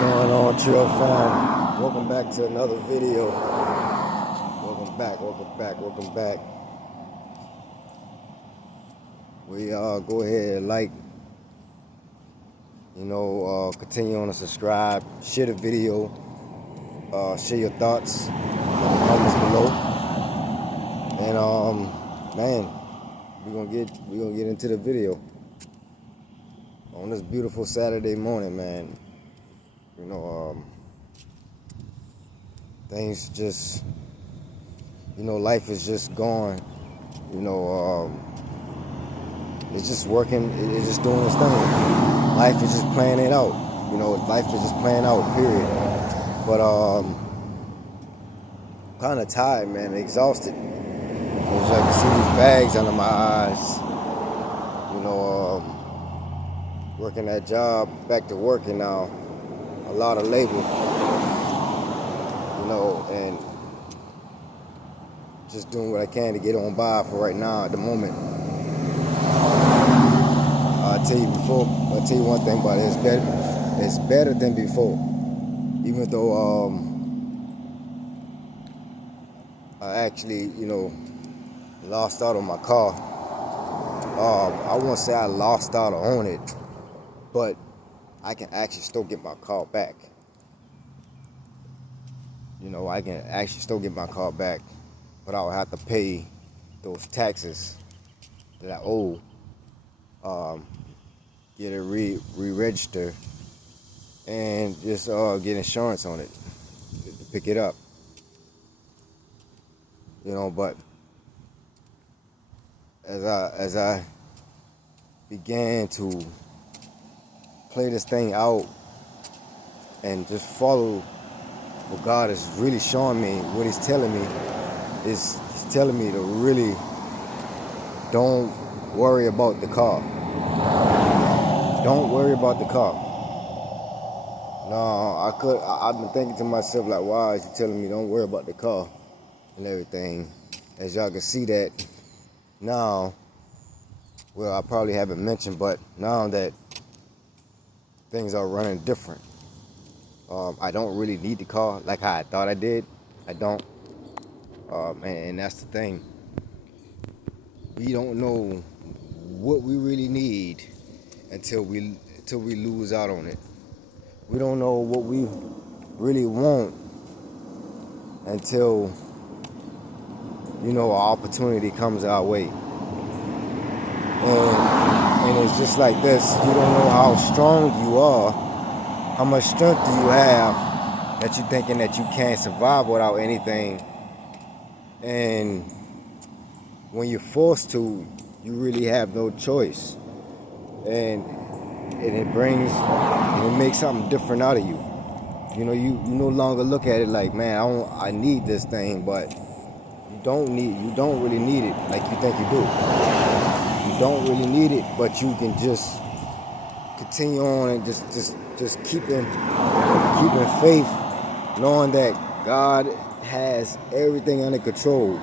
Going on, Trail Fam? Welcome back to another video. Welcome back. We go ahead and continue on to subscribe, share the video, share your thoughts in the comments below. And man, we're gonna get into the video on this beautiful Saturday morning, man. Things just, life is just going. It's just working. It's just doing its thing. Life is just playing it out. Life is just playing out. Period. But kind of tired, man. Exhausted. As I can see these bags under my eyes. Working that job, back to working now. A lot of labor. And just doing what I can to get on by for right now at the moment. I'll tell you one thing about it. It's better than before. Even though I actually, lost out on my car. I won't say I lost out on it, but I can actually still get my car back. I can actually still get my car back, but I'll have to pay those taxes that I owe. Get it re-registered and just get insurance on it to pick it up. But as I began to play this thing out and just follow what God is really showing me, what He's telling me is He's telling me to really don't worry about the car. Don't worry about the car. No, I've been thinking to myself, like, why is He telling me don't worry about the car and everything? As y'all can see that now, well, I probably haven't mentioned, but now that things are running different, I don't really need the car like how I thought I did. I don't. And that's the thing. We don't know what we really need until we lose out on it. We don't know what we really want until an opportunity comes our way. And it's just like this. You don't know how strong you are, how much strength do you have that you're thinking that you can't survive without anything. And when you're forced to, you really have no choice. And it makes something different out of you. You no longer look at it like, man, I need this thing, but you don't really need it like you think you do. You don't really need it, but you can just continue on and just keeping faith, knowing that God has everything under control.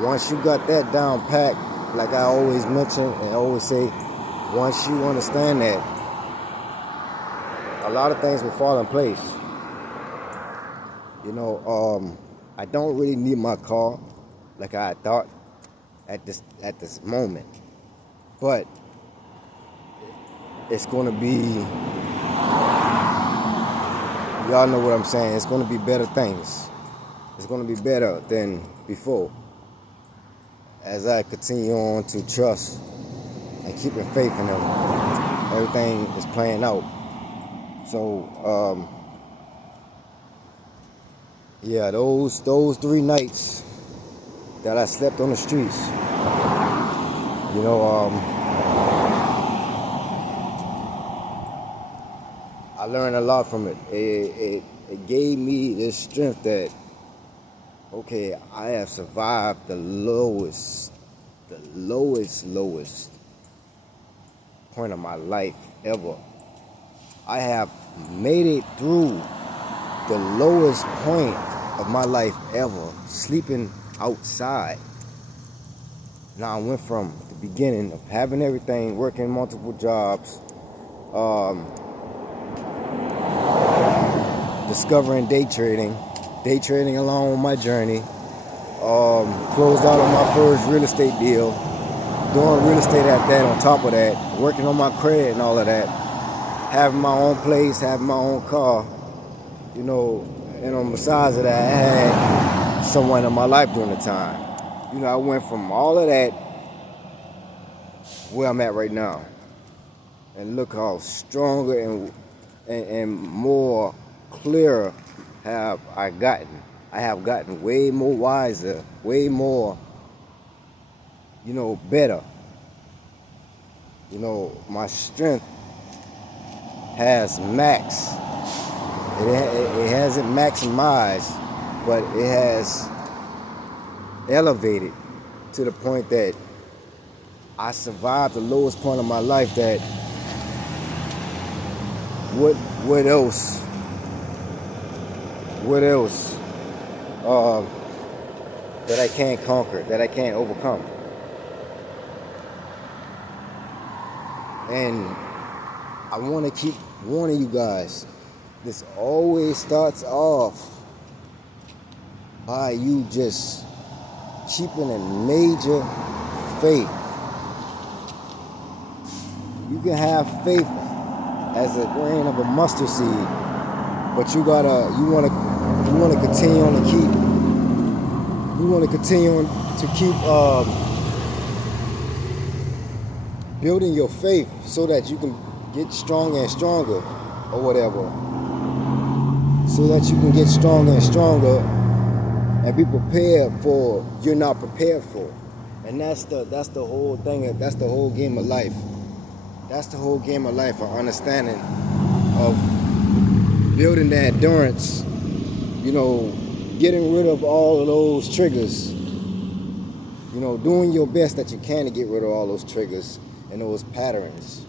Once you got that down packed, like I always mention and always say, once you understand that, a lot of things will fall in place. I don't really need my car like I thought at this moment, but it's gonna be, y'all know what I'm saying, it's gonna be better things. It's gonna be better than before as I continue on to trust and keeping faith in Him. Everything is playing out. So yeah, those 3 nights that I slept on the streets, I learned a lot from it. It gave me this strength that, okay, I have survived the lowest point of my life ever. I have made it through the lowest point of my life ever, sleeping outside. Now I went from the beginning of having everything, working multiple jobs, discovering day trading along my journey. Closed out on my first real estate deal, doing real estate at that. On top of that, working on my credit and all of that, having my own place, having my own car, you know, and on the sides of that, I had someone in my life during the time. You know, I went from all of that where I'm at right now, and look how stronger and more clearer have I gotten. I have gotten way more wiser, way more, you know, better. You know, my strength has maxed. It hasn't maximized, but it has elevated to the point that I survived the lowest point of my life. That what else that I can't conquer, that I can't overcome. And I want to keep warning you guys, this always starts off by you just keeping a major faith. You can have faith as a grain of a mustard seed, but you want to continue on to keep. You want to continue on to keep building your faith so that you can get stronger and stronger, or whatever. So that you can get stronger and stronger and be prepared for you're not prepared for. And that's the whole thing. That's the whole game of life. That's the whole game of life, an understanding of building the endurance, you know, getting rid of all of those triggers, you know, doing your best that you can to get rid of all those triggers and those patterns.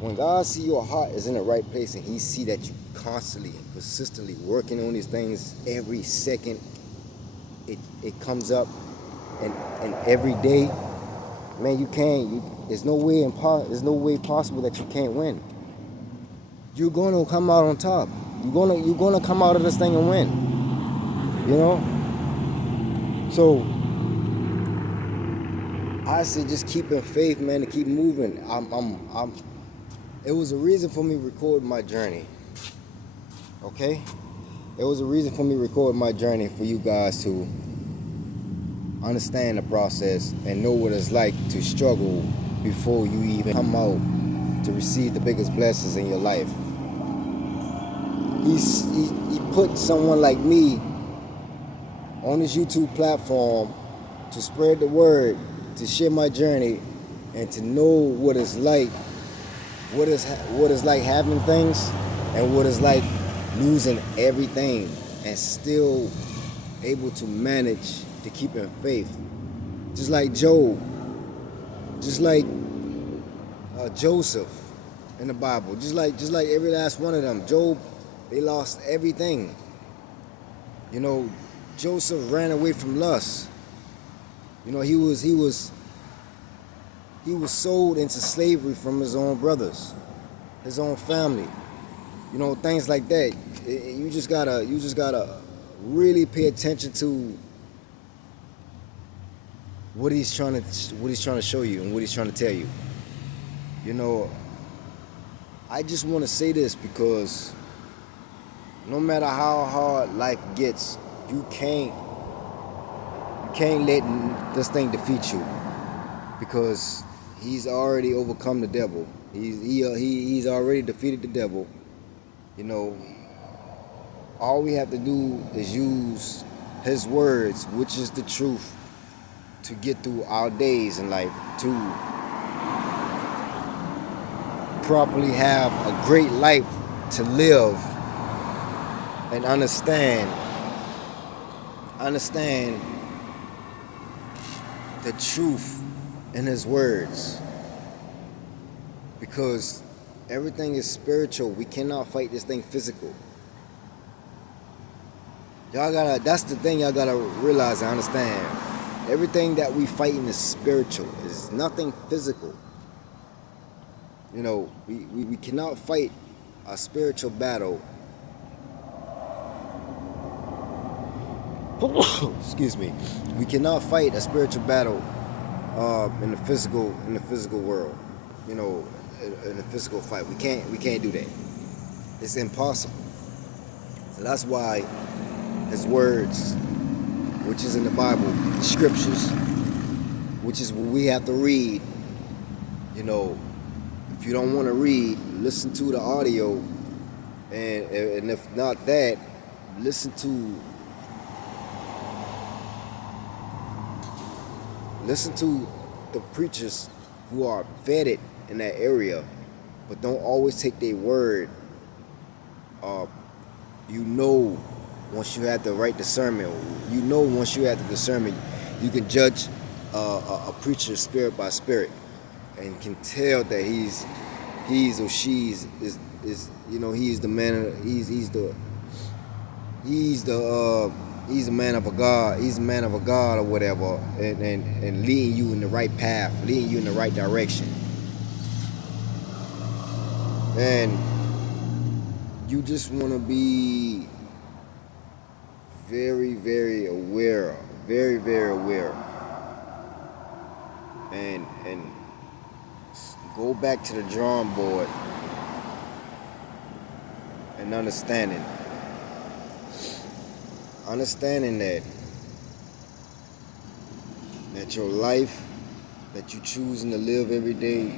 When God see your heart is in the right place and he see that you constantly and consistently working on these things every second, it comes up, and every day, man, there's no way possible that you can't win. You're gonna come out on top. You're gonna come out of this thing and win. You know? So I say just keep in faith, man, to keep moving. It was a reason for me recording my journey. Okay? It was a reason for me recording my journey for you guys to understand the process and know what it's like to struggle before you even come out to receive the biggest blessings in your life. He put someone like me on this YouTube platform to spread the word, to share my journey, and to know what it's like, what is like having things, and what it's like losing everything and still able to manage to keep in faith. Just like Job, just like Joseph in the Bible, just like every last one of them. Job, they lost everything. You know, Joseph ran away from lust. You know, he was sold into slavery from his own brothers, his own family. You know, things like that. You just gotta really pay attention to what he's trying to show you and what he's trying to tell you. You know, I just want to say this because no matter how hard life gets, you can't let this thing defeat you, because he's already overcome the devil. He's already defeated the devil. You know, all we have to do is use his words, which is the truth, to get through our days in life, to properly have a great life to live, and understand the truth in his words, because everything is spiritual. We cannot fight this thing physical. That's the thing y'all gotta realize and understand. Everything that we fighting is spiritual. It's nothing physical. You know, we cannot fight a spiritual battle excuse me, we cannot fight a spiritual battle in the physical world. You know, in a physical fight, we can't do that. It's impossible. So that's why His words, which is in the Bible, the scriptures, which is what we have to read. You know, if you don't want to read, listen to the audio, and if not that, listen to the preachers who are vetted in that area, but don't always take their word. You know, once you have the right discernment, once you have the discernment, you can judge a preacher spirit by spirit, and can tell that he's or she's is he's the man. He's a man of a God. He's a man of a God or whatever, and leading you in the right path, leading you in the right direction. And you just want to be very, very aware, very, very aware, and go back to the drawing board and understanding that your life that you choosing to live every day,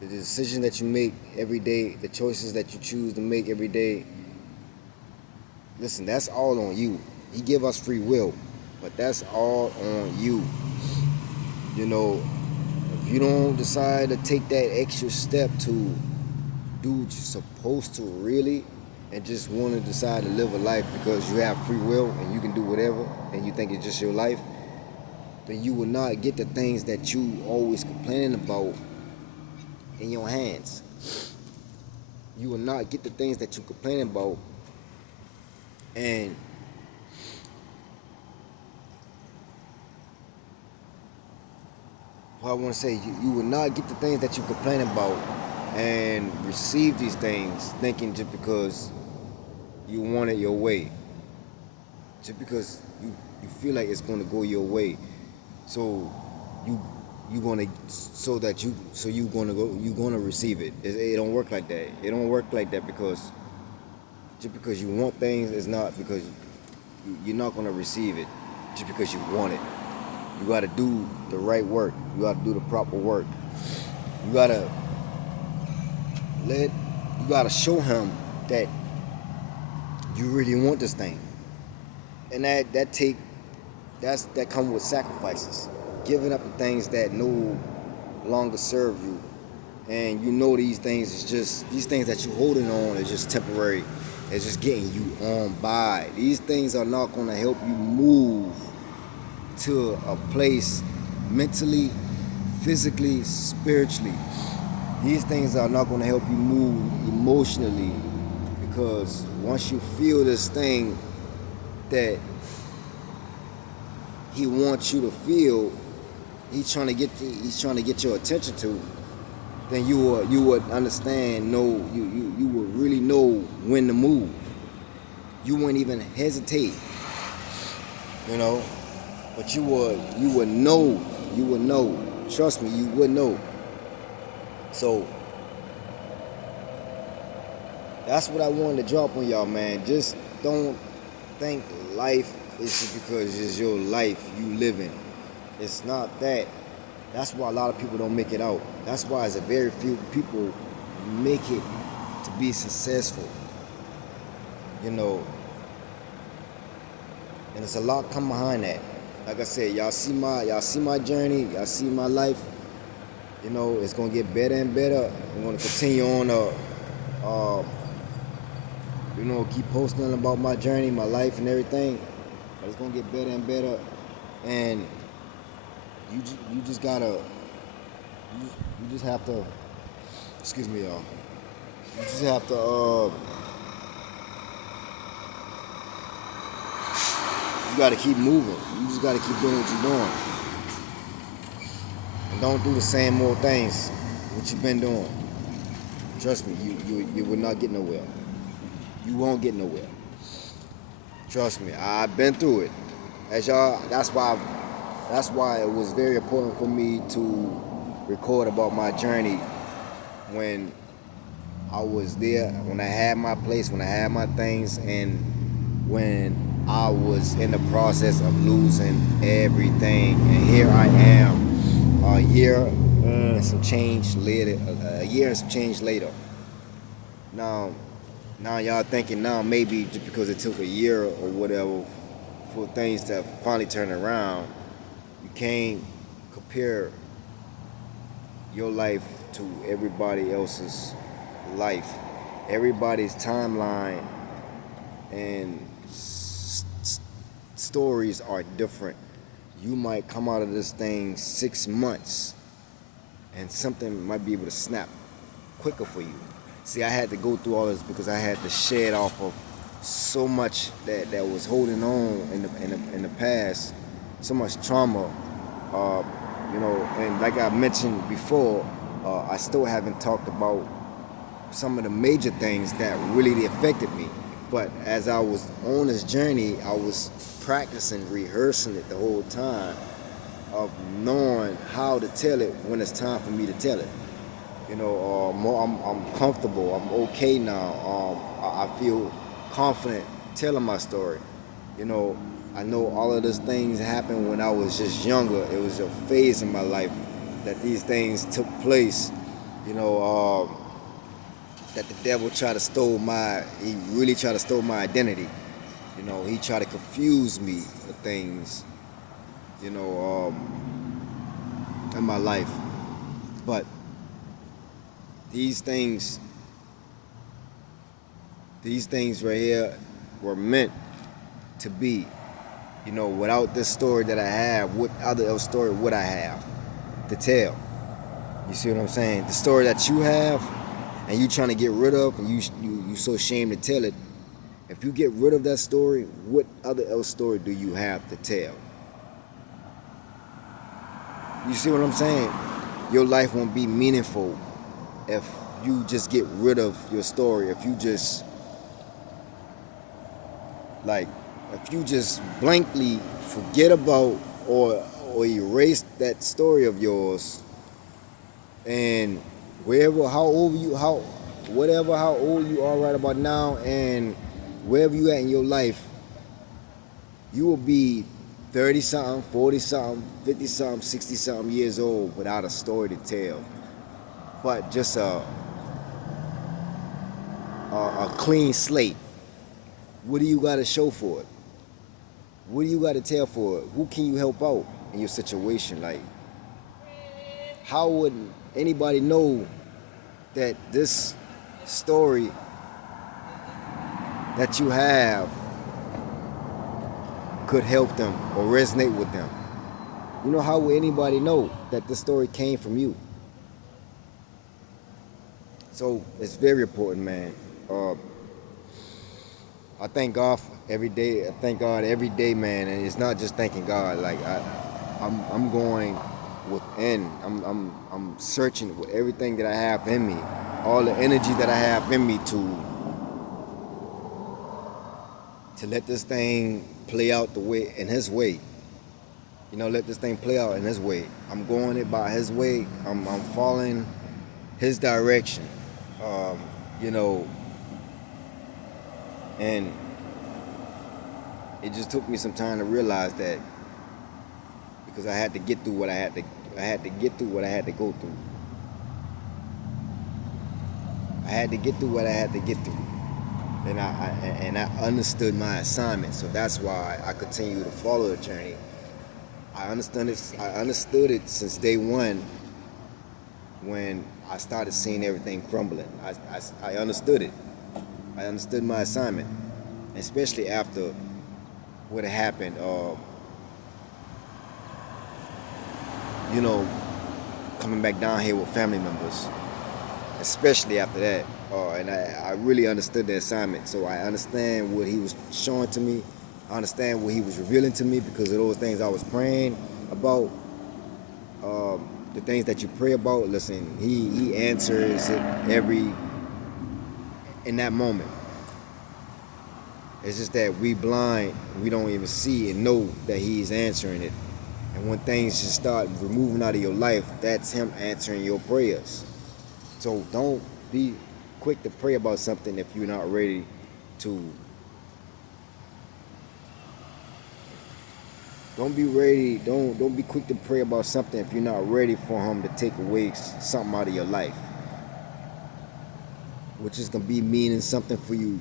the decision that you make every day, the choices that you choose to make every day, listen, that's all on you. He give us free will, but that's all on you. You know, if you don't decide to take that extra step to do what you're supposed to really, and just want to decide to live a life because you have free will and you can do whatever and you think it's just your life, then you will not get the things that you always complaining about in your hands. You will not get the things that you complaining about, and what I want to say, you will not get the things that you complain about and receive these things thinking just because you want it your way, just because you feel like it's going to go your way, so you're gonna receive it. It don't work like that. It don't work like that, because just because you want things is not because you're not gonna receive it just because you want it. You gotta do the right work. You gotta do the proper work. You gotta show him that you really want this thing, and that comes with sacrifices, giving up the things that no longer serve you, and these things that you're holding on is just temporary. It's just getting you on by. These things are not going to help you move to a place mentally, physically, spiritually. These things are not going to help you move emotionally, because once you feel this thing that he wants you to feel, he's trying to get your attention to, then you would understand. You would really know when to move. You wouldn't even hesitate, but you would know. Trust me, you would know. So that's what I wanted to drop on y'all, man. Just don't think life is just because it's your life you living. It's not that. That's why a lot of people don't make it out. That's why it's a very few people make it to be successful. And it's a lot come behind that. Like I said, y'all see my journey, y'all see my life. It's gonna get better and better. I'm gonna continue on keep posting about my journey, my life and everything. But it's gonna get better and better. And you just gotta, you just have to, excuse me, y'all. You just have to, you gotta keep moving. You just gotta keep doing what you're doing. And don't do the same old things what you've been doing. Trust me, you will not get nowhere. You won't get nowhere. Trust me, I've been through it. As y'all, that's why it was very important for me to record about my journey when I was there, when I had my place, when I had my things, and when I was in the process of losing everything. And here I am, a year and some change later. A year and some change later. Now, now y'all thinking now maybe just because it took a year or whatever for things to finally turn around, you can't compare your life to everybody else's life. Everybody's timeline and stories are different. You might come out of this thing 6 months and something might be able to snap quicker for you. See, I had to go through all this because I had to shed off of so much that was holding on in the past, so much trauma, uh, and like I mentioned before, I still haven't talked about some of the major things that really affected me. But as I was on this journey, I was practicing, rehearsing it the whole time of knowing how to tell it when it's time for me to tell it. I'm comfortable. I'm okay now. I feel confident telling my story. You know, I know all of these things happened when I was just younger. It was a phase in my life that these things took place. You know, that the devil tried to he really tried to stole my identity. He tried to confuse me with things, you know, in my life. But these things, these things right here were meant to be. Without this story that I have, what other story would I have to tell? You see what I'm saying? The story that you have and you trying to get rid of, and you so ashamed to tell it. If you get rid of that story, what other else story do you have to tell? You see what I'm saying? Your life won't be meaningful if you just get rid of your story. If you just blankly forget about or erase that story of yours, and how old you are right about now, and wherever you at in your life, you will be 30 something, 40 something, 50 something, 60 something years old without a story to tell. But just a clean slate. What do you got to show for it? What do you got to tell for it? Who can you help out in your situation? Like, how would anybody know that this story that you have could help them or resonate with them? How would anybody know that this story came from you? So it's very important, man. I thank God every day. I thank God every day, man. And it's not just thanking God. Like I'm going within. I'm searching with everything that I have in me, all the energy that I have in me to let this thing play out the way in His way. Let this thing play out in His way. I'm going it by His way. I'm following His direction. Um, you know, and it just took me some time to realize that, because I had to get through what I had to get through what I had to go through. I had to get through what I had to get through, and I understood my assignment. So that's why I continue to follow the journey. I understood it since day one, when I started seeing everything crumbling. I understood it. I understood my assignment, especially after what had happened. Coming back down here with family members, especially after that. And I really understood the assignment. So I understand what He was showing to me. I understand what He was revealing to me because of those things I was praying about. The things that you pray about, listen, He answers it in that moment. It's just that we blind, we don't even see and know that he's answering it. And when things just start removing out of your life, that's him answering your prayers. So don't be quick to pray about something if you're not ready to. Don't be ready. Don't be quick to pray about something if you're not ready for him to take away something out of your life, which is gonna be meaning something for you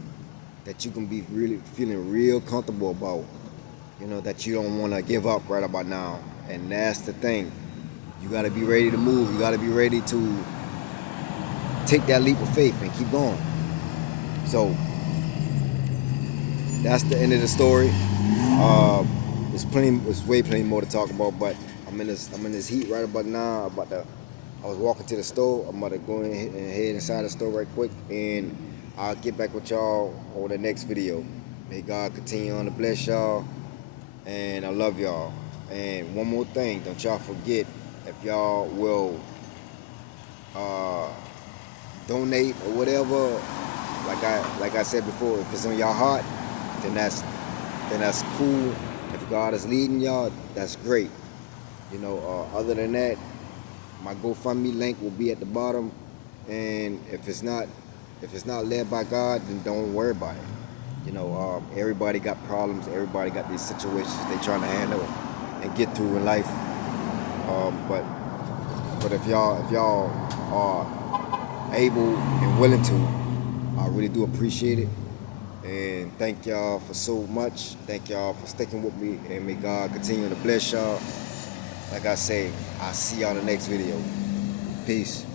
that you can be really feeling real comfortable about. You know, that you don't want to give up right about now. And that's the thing. You got to be ready to move. You got to be ready to take that leap of faith and keep going. So that's the end of the story. There's way plenty more to talk about, but I'm in this heat right about now. I was walking to the store. I'm about to go in and head inside the store right quick, and I'll get back with y'all on the next video. May God continue on to bless y'all, and I love y'all. And one more thing, don't y'all forget, if y'all will donate or whatever, like I said before, if it's on your heart, then that's cool. If God is leading y'all, that's great. You know, other than that, my GoFundMe link will be at the bottom, and if it's not led by God, then don't worry about it. You know, everybody got problems. Everybody got these situations they trying to handle and get through in life. But if y'all are able and willing to, I really do appreciate it. And thank y'all for so much. Thank y'all for sticking with me, and may God continue to bless y'all. Like I say, I'll see y'all in the next video. Peace.